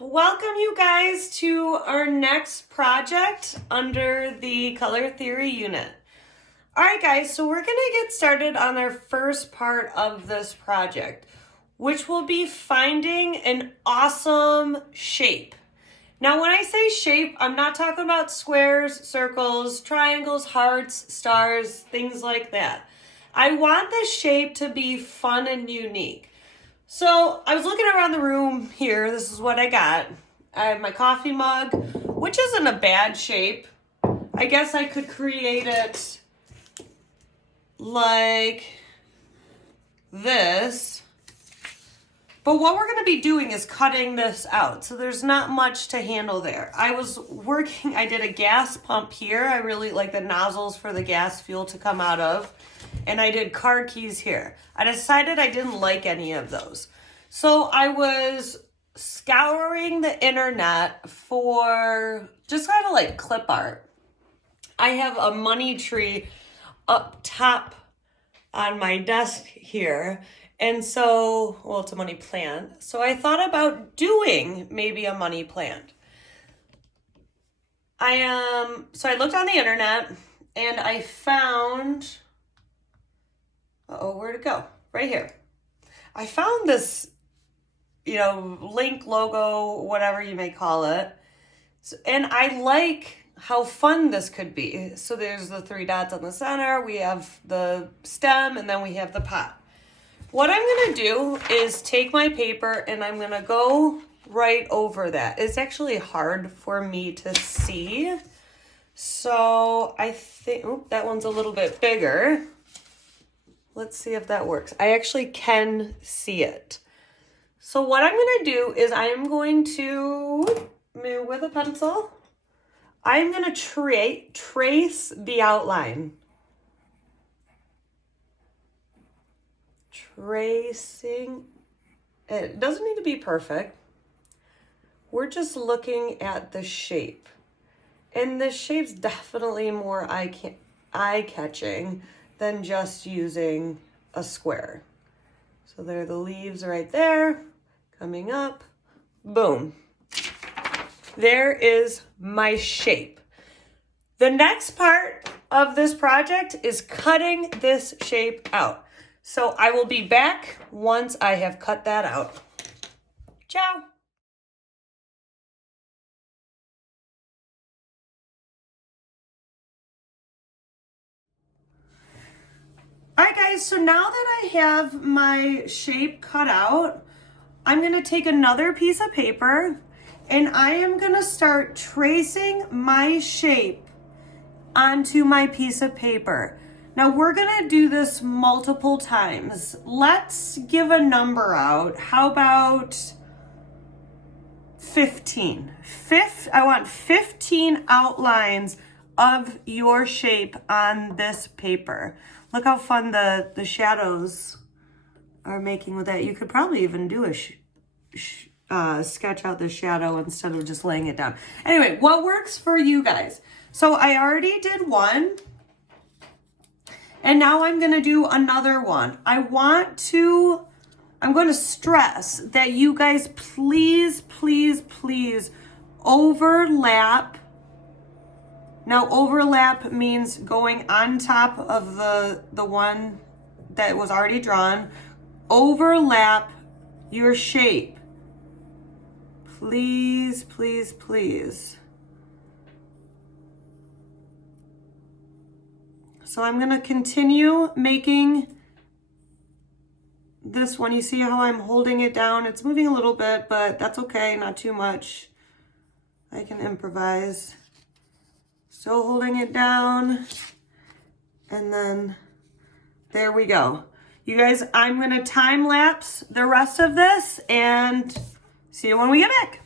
Welcome you guys to our next project under the color theory unit. All right guys, so we're gonna get started on our first part of this project, which will be finding an awesome shape. Now when I say shape, I'm not talking about squares, circles, triangles, hearts, stars, things like that. I want the shape to be fun and unique. So I was looking around the room here. This is what I got. I have my coffee mug, which isn't a bad shape. I guess I could create it like this. But what we're going to be doing is cutting this out. So there's not much to handle there. I did a gas pump here. I really like the nozzles for the gas fuel to come out of. And I did car keys here. I decided I didn't like any of those. So I was scouring the internet for just kind of like clip art. I have a money tree up top on my desk here. And so, well, it's a money plant. So I thought about doing maybe a money plant. So I looked on the internet and I found, where'd it go? Right here. I found this, link, logo, whatever you may call it. And I like how fun this could be. So there's the 3 dots on the center, we have the stem, and then we have the pot. What I'm gonna do is take my paper and I'm gonna go right over that. It's actually hard for me to see. So I think, that one's a little bit bigger. Let's see if that works. I actually can see it. So what I'm gonna do is I am going to, with a pencil, I'm gonna trace the outline. Tracing, it doesn't need to be perfect. We're just looking at the shape. And the shape's definitely more eye-catching than just using a square. So there are the leaves right there, coming up, boom. There is my shape. The next part of this project is cutting this shape out. So I will be back once I have cut that out. Ciao. All right, guys, so now that I have my shape cut out, I'm gonna take another piece of paper and I am gonna start tracing my shape onto my piece of paper. Now we're gonna do this multiple times. Let's give a number out. How about 15? I want 15 outlines of your shape on this paper. Look how fun the shadows are making with that. You could probably even do a sketch out the shadow instead of just laying it down. Anyway, what works for you guys? So I already did one. And now I'm gonna do another one. I'm gonna stress that you guys please, please, please overlap. Now overlap means going on top of the one that was already drawn. Overlap your shape. Please, please, please. So I'm gonna continue making this one. You see how I'm holding it down? It's moving a little bit, but that's okay, not too much. I can improvise. Still holding it down. And then there we go. You guys, I'm gonna time lapse the rest of this and see you when we get back.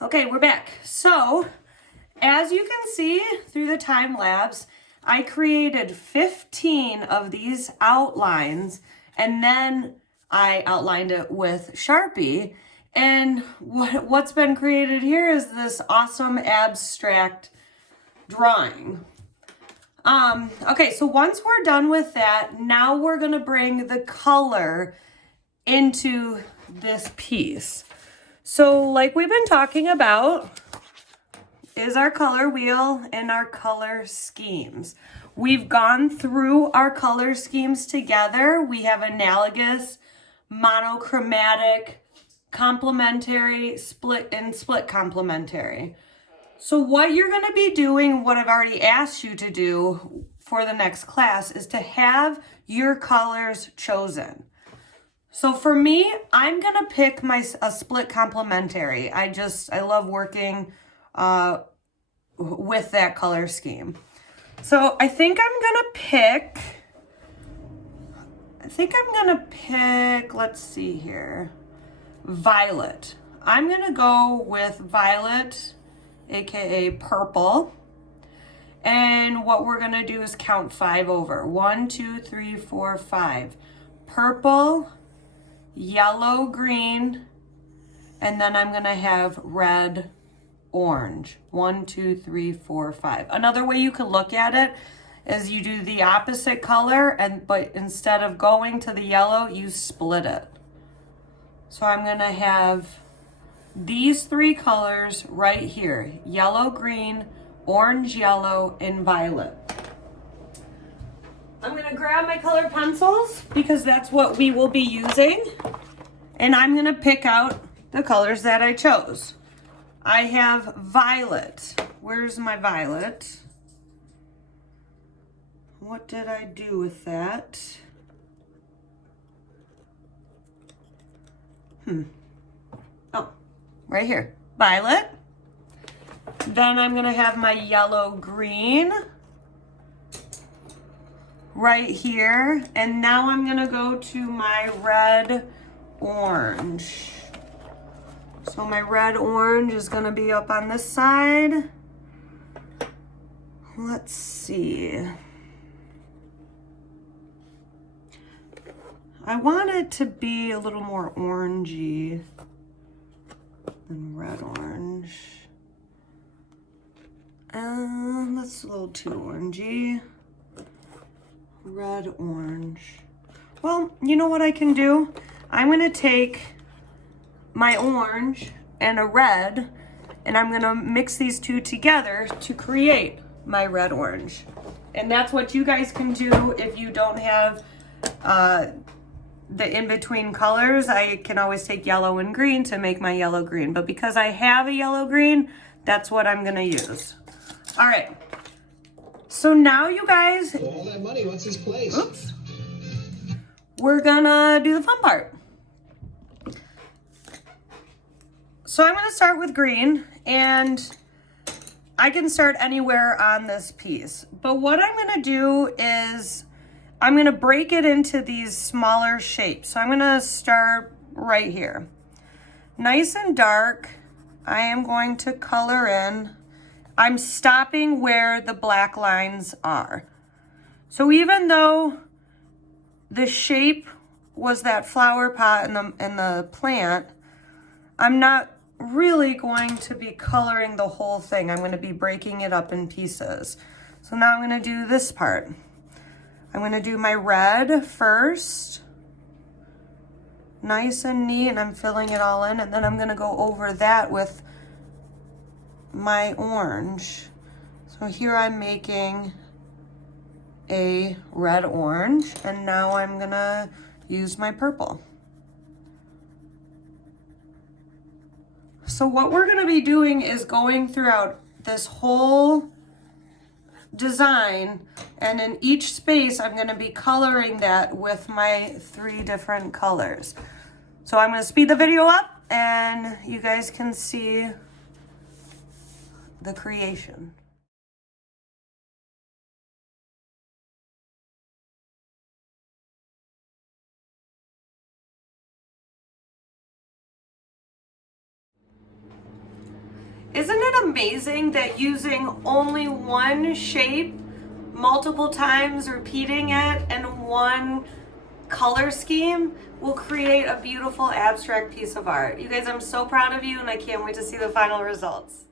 Okay, we're back. So, as you can see through the time lapse, I created 15 of these outlines, and then I outlined it with Sharpie. And what's been created here is this awesome abstract drawing. Okay, so once we're done with that, now we're gonna bring the color into this piece. So like we've been talking about is our color wheel and our color schemes. We've gone through our color schemes together. We have analogous, monochromatic, complementary, split, and split complementary. So what you're going to be doing, what I've already asked you to do for the next class, is to have your colors chosen. So for me, I'm going to pick a split complementary. I love working with that color scheme. So I think I'm going to pick, let's see here, violet. I'm going to go with violet, aka purple. And what we're going to do is count 5 over. 1, 2, 3, 4, 5. Purple, yellow, green, and then I'm going to have red, orange. 1, 2, 3, 4, 5. Another way you could look at it is you do the opposite color, but instead of going to the yellow, you split it. So I'm going to have these 3 colors right here: yellow, green, orange, yellow, and violet. I'm going to grab my colored pencils because that's what we will be using, and I'm going to pick out the colors that I chose. I have violet. Where's my violet? What did I do with that? Oh, right here. Violet. Then I'm going to have my yellow green right here. And now I'm going to go to my red orange. So my red orange is going to be up on this side. Let's see. I want it to be a little more orangey than red orange. That's a little too orangey. Red orange. Well, you know what I can do? I'm going to take my orange and a red, and I'm going to mix these two together to create my red orange. And that's what you guys can do if you don't have the in-between colors. I can always take yellow and green to make my yellow green, but because I have a yellow green, that's what I'm gonna use. All right, so now you guys, all that money, what's his place? Oops, we're gonna do the fun part. So I'm gonna start with green, and I can start anywhere on this piece, but what I'm gonna do is I'm going to break it into these smaller shapes. So I'm going to start right here. Nice and dark, I am going to color in. I'm stopping where the black lines are. So even though the shape was that flower pot and the plant, I'm not really going to be coloring the whole thing. I'm going to be breaking it up in pieces. So now I'm going to do this part. I'm going to do my red first, nice and neat, and I'm filling it all in, and then I'm going to go over that with my orange. So here I'm making a red orange, and now I'm going to use my purple. So what we're going to be doing is going throughout this whole design, and in each space I'm going to be coloring that with my 3 different colors. So I'm going to speed the video up and you guys can see the creation. amazing that using only one shape multiple times, repeating it, and one color scheme will create a beautiful abstract piece of art? You guys, I'm so proud of you, and I can't wait to see the final results.